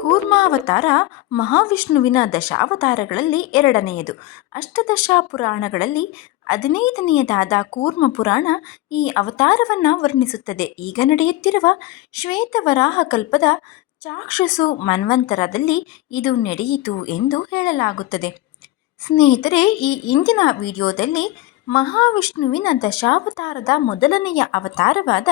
ಕೂರ್ಮಾವತಾರ ಮಹಾವಿಷ್ಣುವಿನ ದಶಾವತಾರಗಳಲ್ಲಿ ಎರಡನೆಯದು. ಅಷ್ಟದಶ ಪುರಾಣಗಳಲ್ಲಿ ಹದಿನೈದನೆಯದಾದ ಕೂರ್ಮ ಪುರಾಣ ಈ ಅವತಾರವನ್ನು ವರ್ಣಿಸುತ್ತದೆ. ಈಗ ನಡೆಯುತ್ತಿರುವ ಶ್ವೇತವರಾಹ ಕಲ್ಪದ ಚಾಕ್ಷಸು ಮನ್ವಂತರದಲ್ಲಿ ಇದು ನಡೆಯಿತು ಎಂದು ಹೇಳಲಾಗುತ್ತದೆ. ಸ್ನೇಹಿತರೆ, ಈ ಇಂದಿನ ವಿಡಿಯೋದಲ್ಲಿ ಮಹಾವಿಷ್ಣುವಿನ ದಶಾವತಾರದ ಮೊದಲನೆಯ ಅವತಾರವಾದ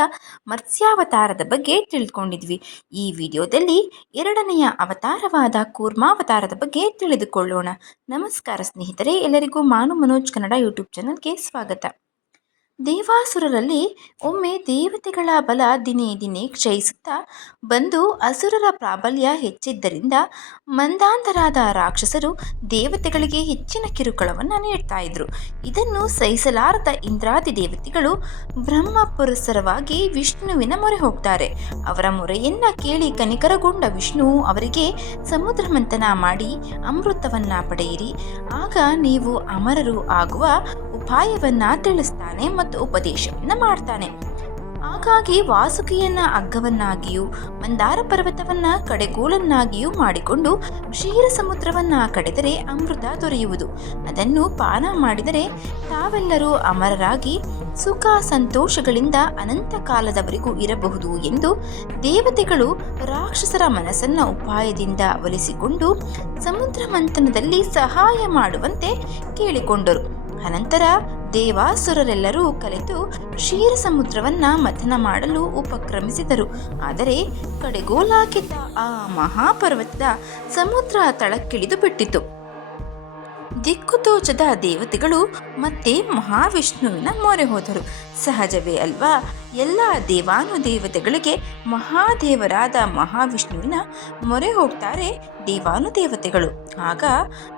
ಮತ್ಸ್ಯಾವತಾರದ ಬಗ್ಗೆ ತಿಳ್ಕೊಂಡಿದ್ವಿ. ಈ ವಿಡಿಯೋದಲ್ಲಿ ಎರಡನೆಯ ಅವತಾರವಾದ ಕೂರ್ಮಾವತಾರದ ಬಗ್ಗೆ ತಿಳಿದುಕೊಳ್ಳೋಣ. ನಮಸ್ಕಾರ ಸ್ನೇಹಿತರೆ, ಎಲ್ಲರಿಗೂ ಮಾನು ಮನೋಜ್ ಕನ್ನಡ ಯೂಟ್ಯೂಬ್ ಚಾನಲ್ಗೆ ಸ್ವಾಗತ. ದೇವಾಸುರರಲ್ಲಿ ಒಮ್ಮೆ ದೇವತೆಗಳ ಬಲ ದಿನೇ ದಿನೇ ಕ್ಷಯಿಸುತ್ತಾ ಬಂದು ಅಸುರರ ಪ್ರಾಬಲ್ಯ ಹೆಚ್ಚಿದ್ದರಿಂದ ಮಂದಾಂತರಾದ ರಾಕ್ಷಸರು ದೇವತೆಗಳಿಗೆ ಹೆಚ್ಚಿನ ಕಿರುಕುಳವನ್ನು ನೀಡ್ತಾ ಇದ್ರು. ಇದನ್ನು ಸಹಿಸಲಾರದ ಇಂದ್ರಾದಿ ದೇವತೆಗಳು ಬ್ರಹ್ಮ ಪುರಸ್ಸರವಾಗಿ ವಿಷ್ಣುವಿನ ಮೊರೆ ಹೋಗ್ತಾರೆ. ಅವರ ಮೊರೆಯನ್ನ ಕೇಳಿ ಕನಿಕರಗೊಂಡ ವಿಷ್ಣು ಅವರಿಗೆ ಸಮುದ್ರ ಮಂಥನ ಮಾಡಿ ಅಮೃತವನ್ನ ಪಡೆಯಿರಿ. ಆಗ ನೀವು ಅಮರರು ಆಗುವ ಉಪಾಯವನ್ನ ತಿಳಿಸ್ತಾನೆ ಮತ್ತು ಉಪದೇಶವನ್ನ ಮಾಡ್ತಾನೆ. ಹಾಗಾಗಿ ವಾಸುಕಿಯನ್ನ ಅಗ್ಗವನ್ನಾಗಿಯೂ, ಮಂದಾರ ಪರ್ವತವನ್ನ ಕಡೆಗೋಲನ್ನಾಗಿಯೂ ಮಾಡಿಕೊಂಡು ಕ್ಷೀರ ಸಮುದ್ರವನ್ನ ಕಡೆದರೆ ಅಮೃತ ದೊರೆಯುವುದು. ಅದನ್ನು ಪಾನ ಮಾಡಿದರೆ ತಾವೆಲ್ಲರೂ ಅಮರರಾಗಿ ಸುಖ ಸಂತೋಷಗಳಿಂದ ಅನಂತ ಕಾಲದವರೆಗೂ ಇರಬಹುದು ಎಂದು ದೇವತೆಗಳು ರಾಕ್ಷಸರ ಮನಸ್ಸನ್ನ ಉಪಾಯದಿಂದ ಒಲಿಸಿಕೊಂಡು ಸಮುದ್ರ ಮಂಥನದಲ್ಲಿ ಸಹಾಯ ಮಾಡುವಂತೆ ಕೇಳಿಕೊಂಡರು. ಅನಂತರ ದೇವಾಸುರರೆಲ್ಲರೂ ಕಲಿತು ಕ್ಷೀರ ಸಮುದ್ರವನ್ನ ಮಥನ ಮಾಡಲು ಉಪಕ್ರಮಿಸಿದರು. ಆದರೆ ಕಡೆಗೋಲಾಕಿದ್ದ ಆ ಮಹಾಪರ್ವತದ ಸಮುದ್ರ ತಳಕ್ಕಿಳಿದು ಬಿಟ್ಟಿತು. ದಿಕ್ಕುತೋಚದ ದೇವತೆಗಳು ಮತ್ತೆ ಮಹಾವಿಷ್ಣುವಿನ ಮೊರೆ ಹೋದರು. ಸಹಜವೇ ಅಲ್ವಾ? ಎಲ್ಲ ದೇವಾನುದೇವತೆಗಳಿಗೆ ಮಹಾದೇವರಾದ ಮಹಾವಿಷ್ಣುವಿನ ಮೊರೆ ಹೋಗ್ತಾರೆ ದೇವಾನುದೇವತೆಗಳು. ಆಗ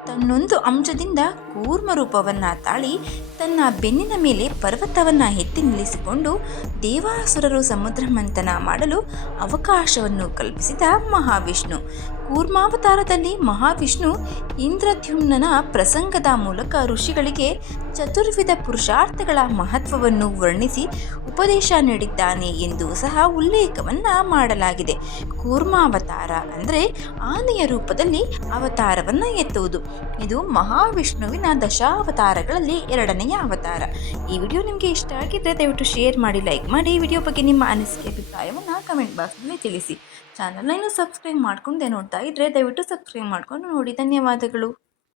ತನ್ನೊಂದು ಅಂಶದಿಂದ ಕೂರ್ಮ ರೂಪವನ್ನ ತಾಳಿ ತನ್ನ ಬೆನ್ನಿನ ಮೇಲೆ ಪರ್ವತವನ್ನ ಎತ್ತಿ ನಿಲ್ಲಿಸಿಕೊಂಡು ದೇವಾಸುರರು ಸಮುದ್ರ ಮಂಥನ ಮಾಡಲು ಅವಕಾಶವನ್ನು ಕಲ್ಪಿಸಿದ ಮಹಾವಿಷ್ಣು. ಕೂರ್ಮಾವತಾರದಲ್ಲಿ ಮಹಾವಿಷ್ಣು ಇಂದ್ರದ್ಯುಮ್ನ ಪ್ರಸಂಗದ ಮೂಲಕ ಋಷಿಗಳಿಗೆ ಚತುರ್ವಿಧ ಪುರುಷಾರ್ಥಗಳ ಮಹತ್ವವನ್ನು ವರ್ಣಿಸಿ ಉಪದೇಶ ನೀಡಿದ್ದಾನೆ ಎಂದು ಸಹ ಉಲ್ಲೇಖವನ್ನ ಮಾಡಲಾಗಿದೆ. ಕೂರ್ಮಾವತಾರ ಅಂದರೆ ಆನೆಯ ರೂಪದಲ್ಲಿ ಅವತಾರವನ್ನು ಎತ್ತುವುದು. ಇದು ಮಹಾವಿಷ್ಣುವಿನ ದಶಾವತಾರಗಳಲ್ಲಿ ಎರಡನೆಯ ಅವತಾರ. ಈ ವಿಡಿಯೋ ನಿಮಗೆ ಇಷ್ಟ ಆಗಿದ್ದರೆ ದಯವಿಟ್ಟು ಶೇರ್ ಮಾಡಿ, ಲೈಕ್ ಮಾಡಿ. ಈ ವಿಡಿಯೋ ಬಗ್ಗೆ ನಿಮ್ಮ ಅನಿಸಿಕೆ, ಅಭಿಪ್ರಾಯವನ್ನು ಕಮೆಂಟ್ ಬಾಕ್ಸ್ನಲ್ಲಿ ತಿಳಿಸಿ. ಚಾನಲ್ನ ಇನ್ನೂ ಸಬ್ಸ್ಕ್ರೈಬ್ ಮಾಡ್ಕೊಂಡೆ ನೋಡ್ತಾ ಇದ್ದರೆ ದಯವಿಟ್ಟು ಸಬ್ಸ್ಕ್ರೈಬ್ ಮಾಡ್ಕೊಂಡು ನೋಡಿ. ಧನ್ಯವಾದಗಳು.